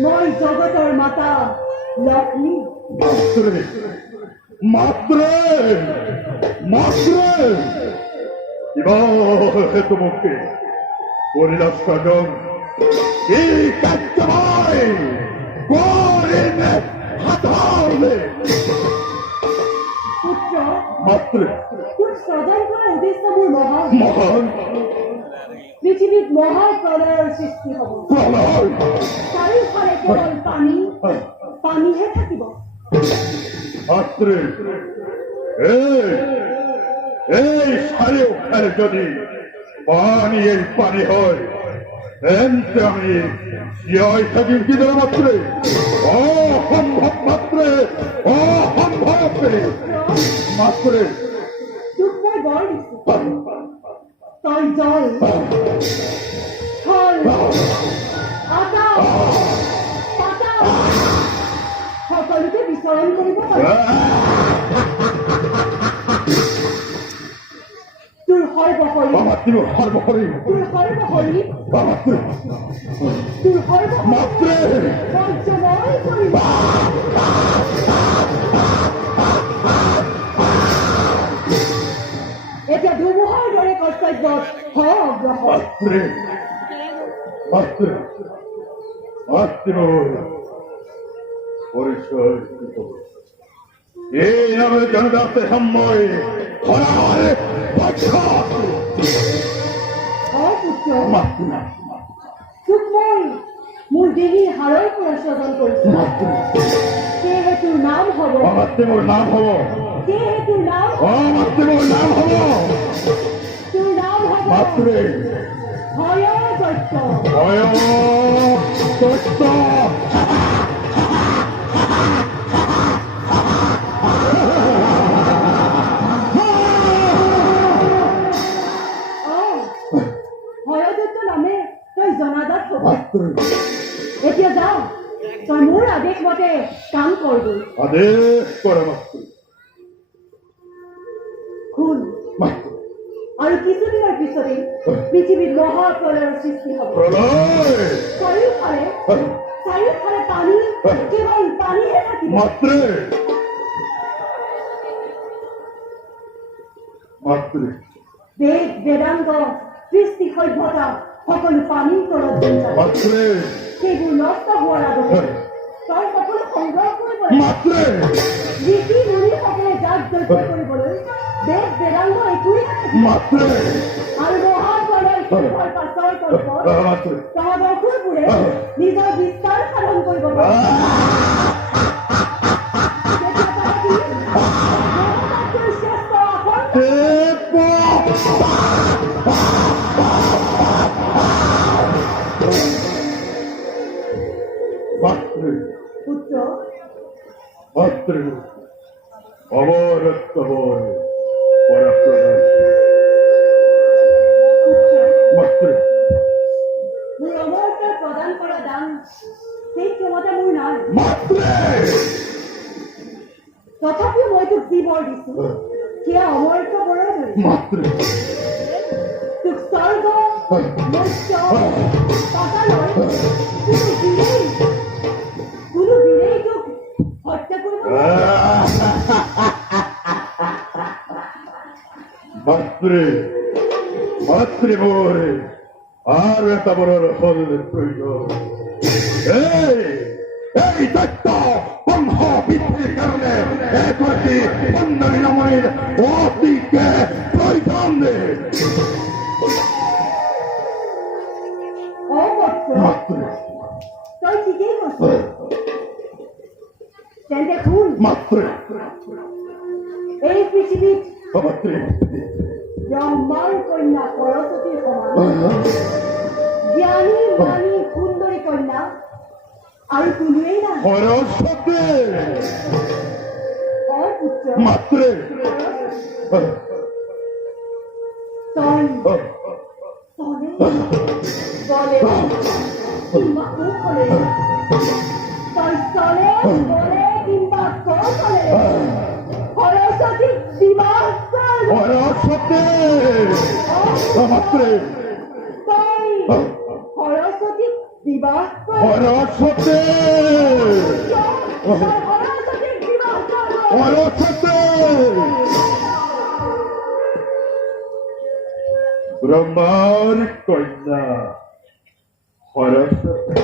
মই জগতৰ মাতা লক্ষ্মী তোমাকে করিল স্বজন এই কার্যময় করিলে হাতালে পুত্র মাত্র তোর স্বজন করার উদ্দেশ্য মোৰ মহান মহান পৃথিবীত মহাপ্ৰলয়ৰ সৃষ্টি হ'ব চাৰিওফালে কেৱল পানীহে থাকিব মাত্র এই চাৰিওফালে যদি পানী হয় তেন্তে আমি জীয়াই থাকিম কিদৰে মাত্রে অসম্ভৱ মাত্রে তোক মই বৰ দিছো তই জল স্থল আকাশ পাতাল সকলোতে বিচৰণ কৰিব পাৰ তোৰ সৰ্বশৰীৰ কাৰ্যময় কৰিব এতিয়া ধুমুহাৰ দৰে কৰ্তব্যত অগ্ৰসৰ পরিচয় এই নামে জনজাতি সময় তোক মই মোৰ দেহীৰ হাড়ৰ পৰা স্বজন কৰিছো সেয়েহে তোৰ নাম হ'ব মোৰ নাম হ'ব সেয়েহে তোৰ নাম মোৰ নাম হ'ব তোৰ নাম হ'ব মাত্রে ভয়দৈত্য ভয়দৈত্য নামে তই জনাজাত হ'ব এতিয়া যাও তই মোৰ আদেশ মতে কাম কৰবি আদেশ কৰা মাত্র শুন আৰু কিছুদিনৰ পিছতে পৃথিৱীত মহাপ্ৰলয়ৰ সৃষ্টি হ'ব চাৰিওফালে পানী কেৱল পানীহে থাকিব মাত্রে বেদ বেদান্ত কৃষ্টি সভ্যতা সকলো পানীৰ তলত মাত্রে সেইবোৰ নষ্ট হোৱাৰ আগতে তই সকলো সংগ্ৰহ কৰিবলৈ ঋষি মুনিসকলে যাগ যজ্ঞ কৰিবলৈ বেদ বেদান্ত একোৱেই মাত্রে আৰু মহাপ্ৰলয় শেষৰ পাছৰ কল্পত তহঁত অসুৰবোৰে নিজৰ বিস্তাৰ সাধন কৰিব পাৰে শ্ৰেষ্ঠ পুত্ৰ অবরত্তবর পরাপ্রদান মাত্র মোৰ অমৰ্ত্যৰ প্ৰদান কৰা দান সেই ক্ষমতা মোৰ নাই। মাত্ৰে তথাপিও মই তোক যি বৰ দিছো সেয়া অমৰ্ত্য বৰৰ ধৰি। মাত্ৰে তোক স্বৰ্গ মৰ্ত্য পাতালৰ কোনো বীৰেই তোক হত্যা কৰিব নোৱাৰে। মাত্রে মাত্রে মোরে আর এটা বড় হলের প্রয়োজন। এই দৈত্য বন্ধ বৃদ্ধির কারণে একটি সুন্দরী রমণীর অতিকে প্রয়োজন। অমর্ত্য মাত্রে তই ঠিকেই কৈছ। তেন্তে শুন, মাত্রে এই পৃথিৱীত মাত্রে ব্ৰহ্মাৰ কন্যা সৰস্বতীৰ সমান জ্ঞানী জ্ঞানী সুন্দৰী কন্যা আৰু কোনোৱেই নাই। সরস্বতী পুত্ৰ মাত্রে তই তলে বলে কিংবা কুশলে তই চলে বলে কিংবা কৌশলে সৰস্বতীক বিবাহ কৰ। সরস্বতী মাত্রে তই সৰস্বতীক বিবাহ কৰ। সরস্বতী সৰস্বতীক বিবাহ কৰ। সরস্বতী ব্রহ্মার কন্যা সরস্বতী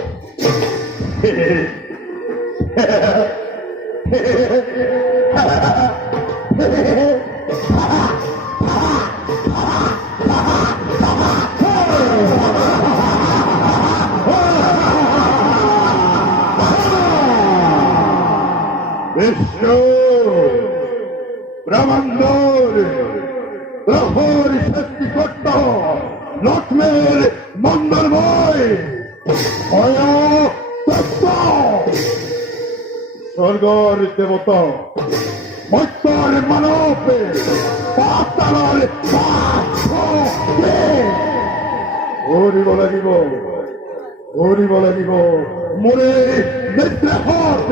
বিশ্ব ব্রহ্মাণ্ডর গ্রহর সৃষ্টিকর্তা লক্ষ্মীর মঙ্গলময় স্বর্গর দেবতা মৈত্তর মানব পাতালৰ ঘূৰিব লাগিব মোৰে নিৰ্দেশত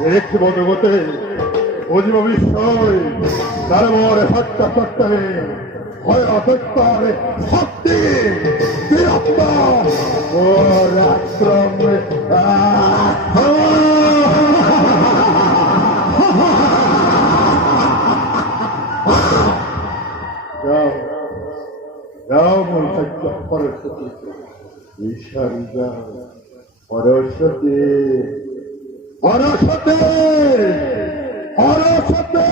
দেখিব জগতে বুজিব বিশ্বই দানৱৰ সত্যাসত্যৰে ভয় সত্যৰ শক্তি বীৰত্ব পৰাক্ৰম যাও মোৰ সত্য সৰস্বতী বিচাৰি যাও সৰস্বতী সৰস্বতী সৰস্বতী